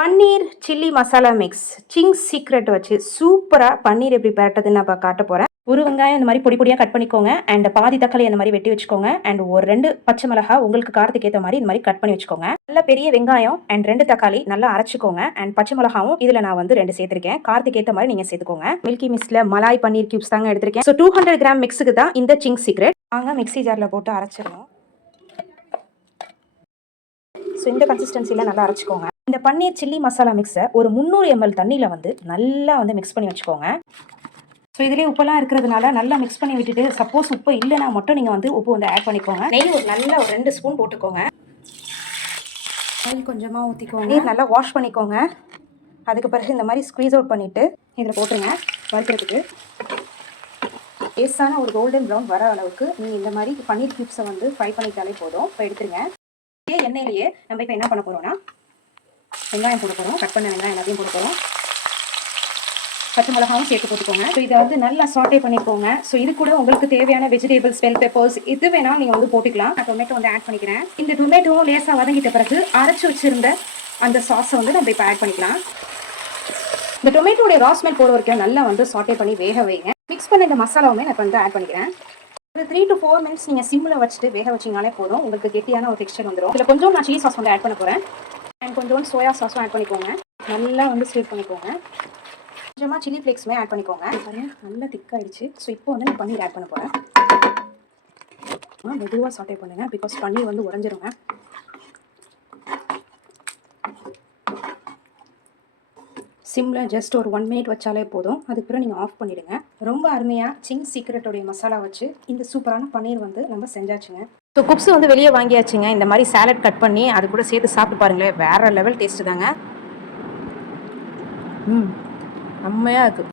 பன்னீர் chilli masala mix Singh secret வச்சு சூப்பராக பன்னீர் எப்படி பரட்டுறதுன்னு நான் காட்ட போகிறேன். ஒரு வெங்காயம் இந்த மாதிரி பொடி பொடியாக கட் பண்ணிக்கோங்க. அண்ட் பாதி தக்காளி அந்த மாதிரி வெட்டி வச்சுக்கோங்க. அண்ட் ஒரு 2 பச்சை மிளகா உங்களுக்கு காரத்துக்கு ஏற்ற மாதிரி இந்த மாதிரி கட் பண்ணி வச்சுக்கோங்க. நல்ல பெரிய வெங்காயம் அண்ட் 2 தக்காளி நல்லா அரைச்சிக்கோங்க. அண்ட் பச்சை மிளகாவும் இதில் நான் வந்து 2 சேர்த்துருக்கேன். காரத்துக்கு ஏற்ற மாதிரி நீங்கள் சேர்த்துக்கோங்க. மில்கி மிஸ்ல மலாய் பன்னீர் கியூப்ஸ் தாங்க எடுத்திருக்கேன். ஸோ 200 கிராம் மிக்ஸுக்கு தான் இந்த சிங்ஸ் சீக்ரெட். வாங்க மிக்ஸி ஜாரில் போட்டு அரைச்சிடணும். ஸோ இந்த கன்சிஸ்டன்சியில் நல்லா அரைச்சிக்கோங்க. இந்த பன்னீர் சில்லி மசாலா மிக்ஸை ஒரு 300 ml தண்ணியில் வந்து நல்லா வந்து மிக்ஸ் பண்ணி வச்சுக்கோங்க. ஸோ இதிலே உப்பெல்லாம் இருக்கிறதுனால நல்லா மிக்ஸ் பண்ணி விட்டுட்டு சப்போஸ் உப்பு இல்லைனா மட்டும் நீங்கள் வந்து உப்பு வந்து ஆட் பண்ணிக்கோங்க. நெய் ஒரு நல்ல ஒரு 2 ஸ்பூன் போட்டுக்கோங்க. நெய் கொஞ்சமாக ஊற்றிக்கோங்க. நீர் நல்லா வாஷ் பண்ணிக்கோங்க. அதுக்கு பிறகு இந்த மாதிரி ஸ்க்வீஸ் அவுட் பண்ணிவிட்டு இதில் போட்டுருங்க. வறுக்கிறதுக்கு டேஸ்டான ஒரு கோல்டன் ப்ரௌன் வர அளவுக்கு நீங்கள் இந்த மாதிரி பன்னீர் கியூப்ஸை வந்து ஃப்ரை பண்ணிட்டாலே போதும். இப்போ எடுத்துருங்க. எண்ணெயிலேயே நம்ம இப்போ என்ன பண்ண போகிறோம்னா வெங்காயம் போட போகிறோம். கட் பண்ண வெங்காயம் எல்லாத்தையும் போட போகிறோம். பச்சை மிளகாவும் சேர்த்து போட்டுக்கோங்க. ஸோ இதை வந்து நல்லா சாட்டே பண்ணிக்கோங்க. ஸோ இது கூட உங்களுக்கு தேவையான வெஜிடபிள்ஸ், பெல் பெப்பர்ஸ் இது வேணாலும் நீங்கள் வந்து போட்டுக்கலாம். நான் டொமேட்டோ வந்து ஆட் பண்ணிக்கிறேன். இந்த டொமேட்டோவும் லேசாக வதங்கிட்ட பிறகு அரைச்சி வச்சிருந்த அந்த சாஸை வந்து நம்ம இப்போ ஆட் பண்ணிக்கலாம். இந்த டொமேட்டோடைய ரா ஸ்மெல் போகிற வரைக்கும் நல்லா வந்து சாட்டே பண்ணி வேக வைங்க. மிக்ஸ் பண்ண இந்த மசாலாவுமே நான் வந்து ஆட் பண்ணிக்கிறேன். ஒரு 3 to 4 minutes நீங்கள் சிம்மில் வச்சுட்டு வேக வச்சிங்கனாலே போதும். உங்களுக்கு கெட்டியான ஒரு டெக்ஸ்டர் வந்துடும். இதில் கொஞ்சம் நான் சீஸ் சாஸ் வந்து ஆட் பண்ண போகிறேன். அண்ட் கொஞ்சம் சோயா சாஸும் ஆட் பண்ணிக்கோங்க. நல்லா வந்து ஸ்டீர் பண்ணிக்கோங்க. கொஞ்சமாக சில்லி ஃப்ளேக்ஸுமே ஆட் பண்ணிக்கோங்க. பாருங்கள் நல்லா திக்காயிடுச்சு. ஸோ இப்போ வந்து நான் பன்னீர் ஆட் பண்ண போகிறேன். மெதுவாக சாட்டே பண்ணுங்கள். பிகாஸ் பன்னீர் வந்து உடஞ்சிருங்க. சிம்மில் ஜஸ்ட் ஒரு 1 minute வச்சாலே போதும். அதுக்கப்புறம் நீங்கள் ஆஃப் பண்ணிவிடுங்க. ரொம்ப அருமையாக சிங்ஸ் சீக்ரெட்டோடைய மசாலா வச்சு இந்த சூப்பரான பன்னீர் வந்து நம்ம செஞ்சாச்சுங்க. ஸோ குப்ஸ் வந்து வெளியே வாங்கியாச்சுங்க. இந்த மாதிரி சாலட் கட் பண்ணி அது கூட சேர்த்து சாப்பிட்டு பாருங்களேன். வேறு லெவல் டேஸ்ட்டு தாங்க. செம்மையாக இருக்குது.